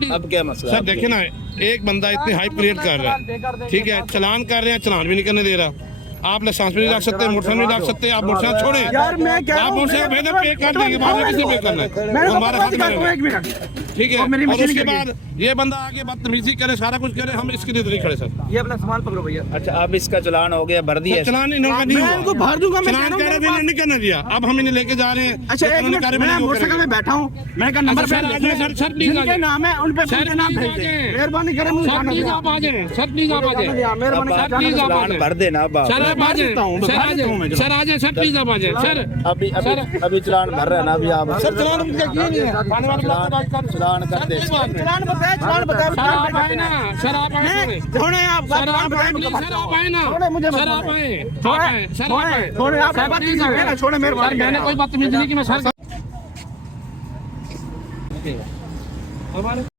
Please. अब क्या मसला? सर देखे ना, एक बंदा इतनी हाइप क्रिएट कर रहा है, ठीक है, चलान कर रहे हैं, चलान भी नहीं करने दे रहा। आप लाइसेंस भी नहीं रख सकते, मोटरसाइकिल नहीं रख सकते, आप मोटरसाइकिल छोड़े यार मैं कह रहा आप हूं मोटरसाइकिल भेजो, पे कर देंगे, बाद में किसे पे करना है, मैं हमारा हक है, एक मिनट ठीक है। और मेरी और मशीन उसके के लिए। बाद ये बंदा आगे बदतमीजी करे, सारा कुछ करे, हम इसके लिए तो नहीं खड़े सर। ये अपना सामान पकड़ो भैया। अच्छा अब इसका चलान हो गया, भर दिया? चलान नहीं होगा, नहीं मैं इनको भर दूंगा, मैं चलान कह रहे थे, नहीं करने दिया, अब हम इन्हें लेके जा रहे हैं। अच्छा एक उन्होंने मिनट, कार्रवाई मैं नहीं मोटरसाइकिल में बैठा हूँ, मैंने कहा नंबर सर, आ जाए, सर, सर, प्लीज आ जिनके जाए। नाम है उन पे सर, उनके नाम प्लीज भेज आ जाए। दें। मेहरबानी करें मुझे सर जाना प्लीज दिया। आप आ जाए, सर प्लीज आप आ जाए, मेहरबानी अब प्लीज आप आ चलान जाए। भर देना अब आप। सर आप आ जाए, सर आ जाए, सर आ जाए, सर प्लीज आप आ जाए सर। अभी अभी चलान भर रहा है ना अभी आप? सर चलान उनका किए नहीं है, थाने वाले चलान कर दे। चलान बताए, चलान बताए। सर आप आए ना, सर आप आए, छोड़े आप, सर आप आए, प्लीज सर आप आए ना, छोड़े मुझे, सर आप आए, सर आप आए, छोड़े आप, सर प्लीज आ गए। छोड़े मेहरबानी। सर मैंने कोई बदतमीजी नहीं की, मैं सर